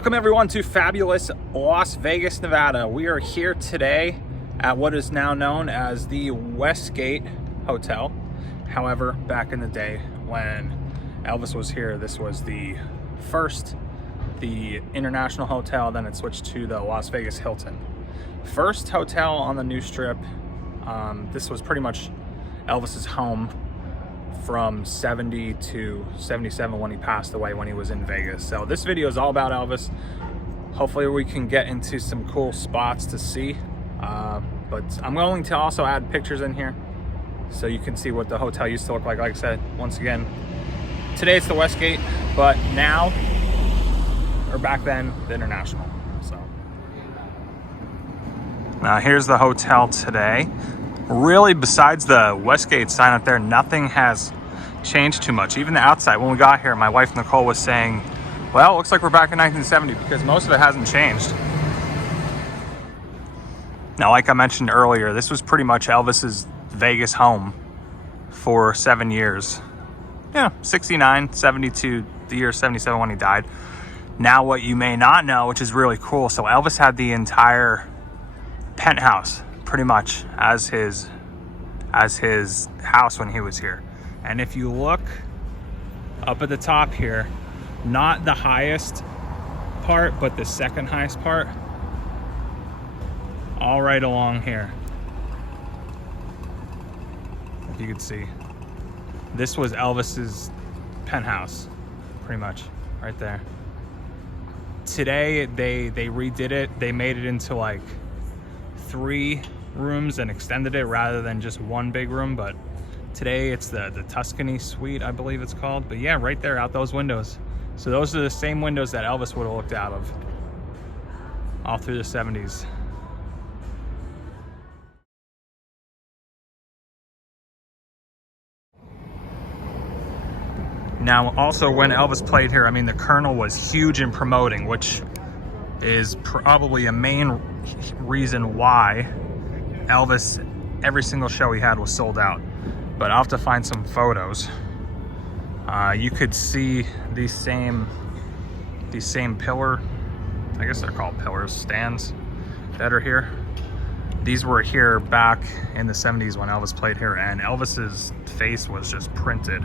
Welcome everyone to fabulous Las Vegas, Nevada. We are here today at what is now known as the Westgate Hotel. However, back in the day when Elvis was here, this was the International Hotel, then it switched to the Las Vegas Hilton. First hotel on the new strip. This was pretty much Elvis's home from 70 to 77 when he passed away, when he was in Vegas. So this video is all about Elvis. Hopefully we can get into some cool spots to see. But I'm going to also add pictures in here so you can see what the hotel used to look like. Like I said, once again, today it's the Westgate, but now, or back then, the International. So now here's the hotel today. Really, besides the Westgate sign up there, nothing has changed too much. Even the outside, when we got here, my wife Nicole was saying, well, it looks like we're back in 1970 because most of it hasn't changed. Now, like I mentioned earlier, this was pretty much Elvis's Vegas home for 7 years. Yeah, 69, 72, the year 77 when he died. Now, what you may not know, which is really cool, so Elvis had the entire penthouse pretty much as his house when he was here. And if you look up at the top here, not the highest part, but the second highest part, all right along here, if you could see, this was Elvis's penthouse, pretty much right there. Today they redid it. They made it into like 3 rooms and extended it rather than just one big room. But today it's the Tuscany suite, I believe it's called. But yeah, right there, out those windows. So those are the same windows that Elvis would have looked out of all through the 70s. Now, also when Elvis played here, I mean, the Colonel was huge in promoting, which is probably a main reason why Elvis, every single show he had was sold out. But I'll have to find some photos. You could see these same pillar, I guess they're called pillars, stands that are here. These were here back in the 70s when Elvis played here, and Elvis's face was just printed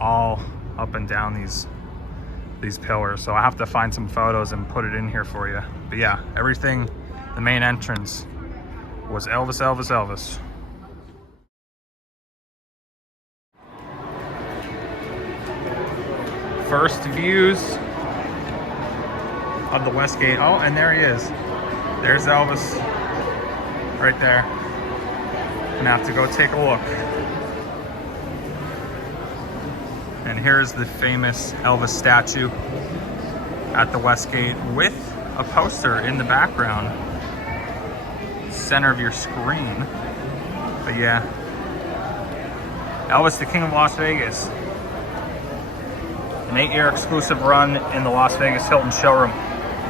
all up and down these pillars. So I have to find some photos and put it in here for you. But yeah, everything, the main entrance was Elvis, Elvis, Elvis. First views of the Westgate. Oh, and there he is. There's Elvis right there. Gonna have to go take a look. And here's the famous Elvis statue at the Westgate with a poster in the background, center of your screen. But yeah, Elvis, the King of Las Vegas. An 8-year exclusive run in the Las Vegas Hilton showroom.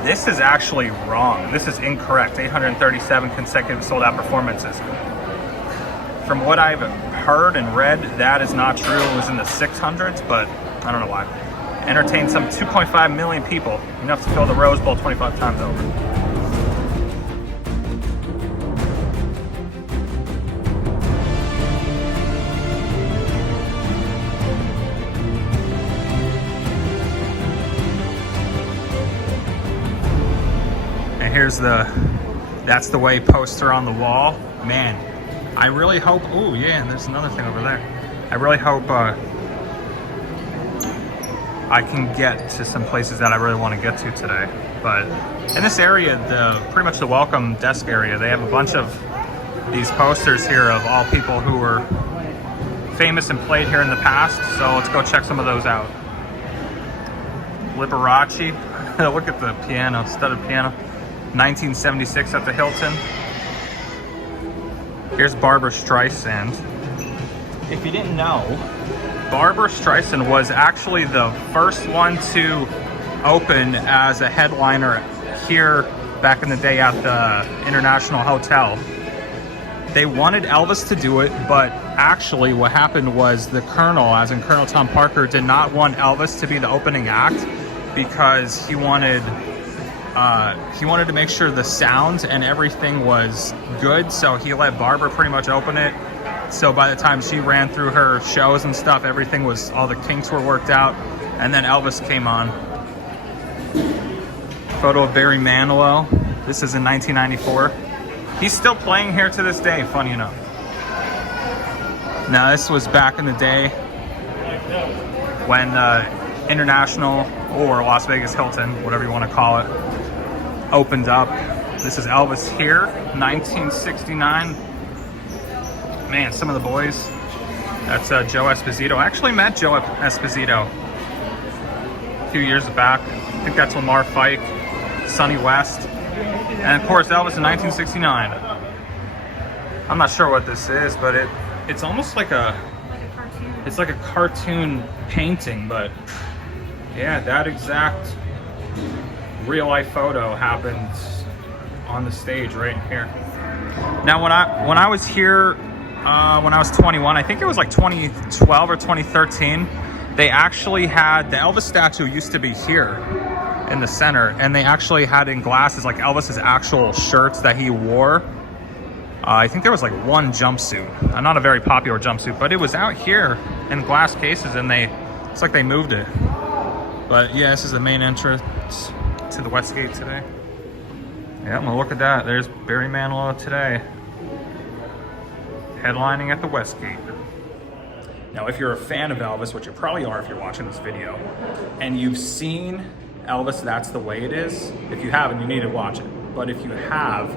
This is actually wrong. This is incorrect. 837 consecutive sold out performances. From what I've heard and read, that is not true. It was in the 600s, but I don't know why. Entertained some 2.5 million people, enough to fill the Rose Bowl 25 times over. And here's that's the way poster on the wall. Man, I really hope, oh yeah, and there's another thing over there. I really hope I can get to some places that I really want to get to today. But in this area, pretty much the welcome desk area, they have a bunch of these posters here of all people who were famous and played here in the past. So let's go check some of those out. Liberace, look at the piano, studded piano. 1976 at the Hilton. Here's Barbra Streisand. If you didn't know, Barbra Streisand was actually the first one to open as a headliner here back in the day at the International Hotel. They wanted Elvis to do it, but actually what happened was the Colonel, as in Colonel Tom Parker, did not want Elvis to be the opening act because he wanted he wanted to make sure the sound and everything was good, so he let Barbara pretty much open it. So by the time she ran through her shows and stuff, everything was, all the kinks were worked out, and then Elvis came on. Photo of Barry Manilow. This is in 1994. He's still playing here to this day, funny enough. Now this was back in the day when International, or Las Vegas Hilton, whatever you want to call it, opened up. This is Elvis here, 1969. Man, some of the boys. That's Joe Esposito. I actually met Joe Esposito a few years back. I think that's Lamar Fike, Sonny West, and of course Elvis in 1969. I'm not sure what this is, but it's almost like it's like a cartoon painting, but yeah, that exact real life photo happened on the stage right here. Now when I was here when I was 21, I think it was like 2012 or 2013, they actually had, the Elvis statue used to be here in the center, and they actually had in glasses like Elvis's actual shirts that he wore. I think there was like one jumpsuit, not a very popular jumpsuit, but it was out here in glass cases, and it's like they moved it. But yeah, this is the main entrance to the Westgate today. Yeah, well, look at that. There's Barry Manilow today, headlining at the Westgate. Now, if you're a fan of Elvis, which you probably are if you're watching this video, and you've seen Elvis, That's the Way It Is. If you haven't, you need to watch it. But if you have,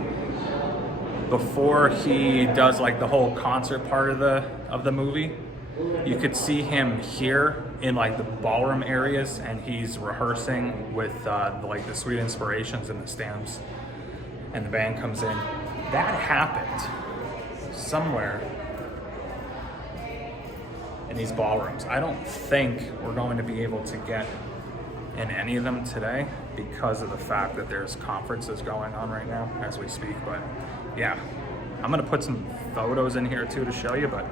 before he does like the whole concert part of the movie, you could see him here in like the ballroom areas, and he's rehearsing with like the Sweet Inspirations and the Stamps, and the band comes in. That happened somewhere in these ballrooms. I don't think we're going to be able to get in any of them today because of the fact that there's conferences going on right now as we speak. But yeah, I'm gonna put some photos in here too to show you, but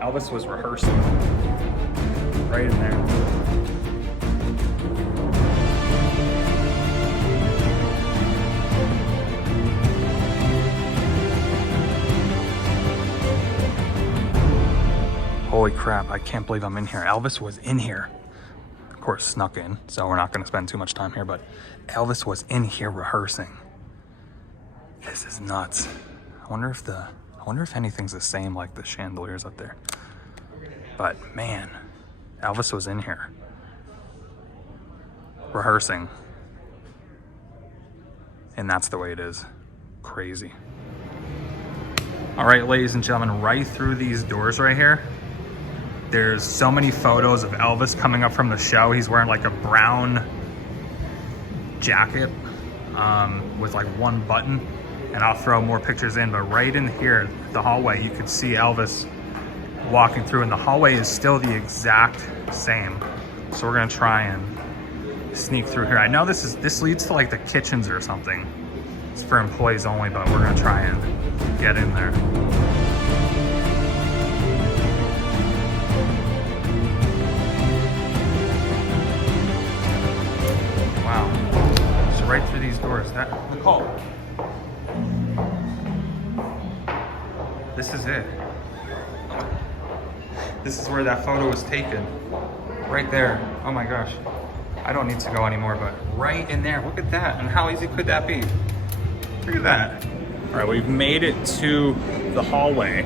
Elvis was rehearsing right in there. Holy crap, I can't believe I'm in here. Elvis was in here. Of course, snuck in, so we're not gonna spend too much time here, but Elvis was in here rehearsing. This is nuts. I wonder if anything's the same like the chandeliers up there. But man, Elvis was in here rehearsing. And that's the way it is. Crazy. All right, ladies and gentlemen, right through these doors right here, there's so many photos of Elvis coming up from the show. He's wearing like a brown jacket with like one button, and I'll throw more pictures in, but right in here, the hallway, you could see Elvis walking through, and the hallway is still the exact same. So we're gonna try and sneak through here. I know this leads to like the kitchens or something. It's for employees only, but we're gonna try and get in there. Wow. So right through these doors, Nicole. This is it. This is where that photo was taken. Right there. Oh my gosh. I don't need to go anymore, but right in there. Look at that. And how easy could that be? Look at that. All right, we've made it to the hallway.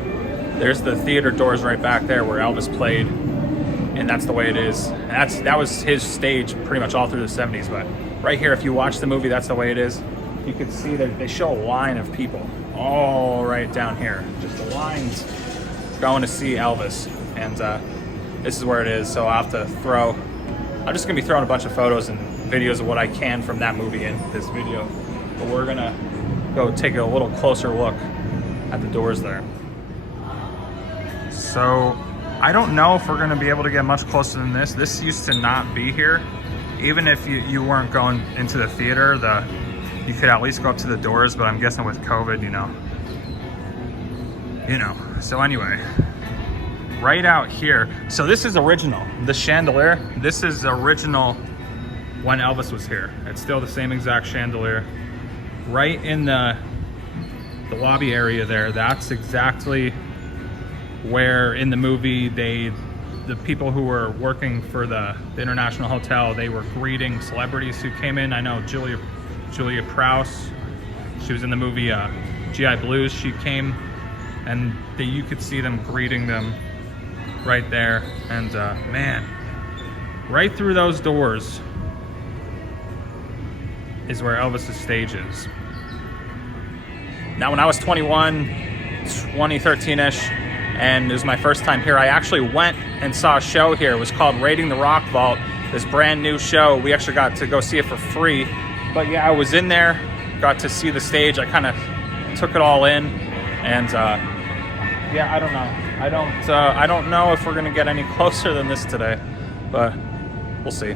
There's the theater doors right back there where Elvis played, and that's the way it is. And that was his stage pretty much all through the 70s, but right here, if you watch the movie, that's the way it is. You can see that they show a line of people all right down here. Just the lines going to see Elvis. And this is where it is, so I'm just gonna be throwing a bunch of photos and videos of what I can from that movie in this video. But we're gonna go take a little closer look at the doors there. So I don't know if we're gonna be able to get much closer than this. This used to not be here. Even if you weren't going into the theater, you could at least go up to the doors, but I'm guessing with COVID, you know. So anyway, right out here. So this is original. The chandelier, this is original when Elvis was here. It's still the same exact chandelier. Right in the lobby area there, that's exactly where in the movie the people who were working for the International Hotel, they were greeting celebrities who came in. I know Julia Prowse, she was in the movie GI Blues. She came and you could see them greeting them right there. And man, right through those doors is where Elvis's stage is. Now when I was 21, 2013-ish, and it was my first time here, I actually went and saw a show here. It was called Raiding the Rock Vault, this brand new show. We actually got to go see it for free. But yeah, I was in there, got to see the stage. I kind of took it all in, and yeah, I don't know. I don't know if we're gonna get any closer than this today, but we'll see.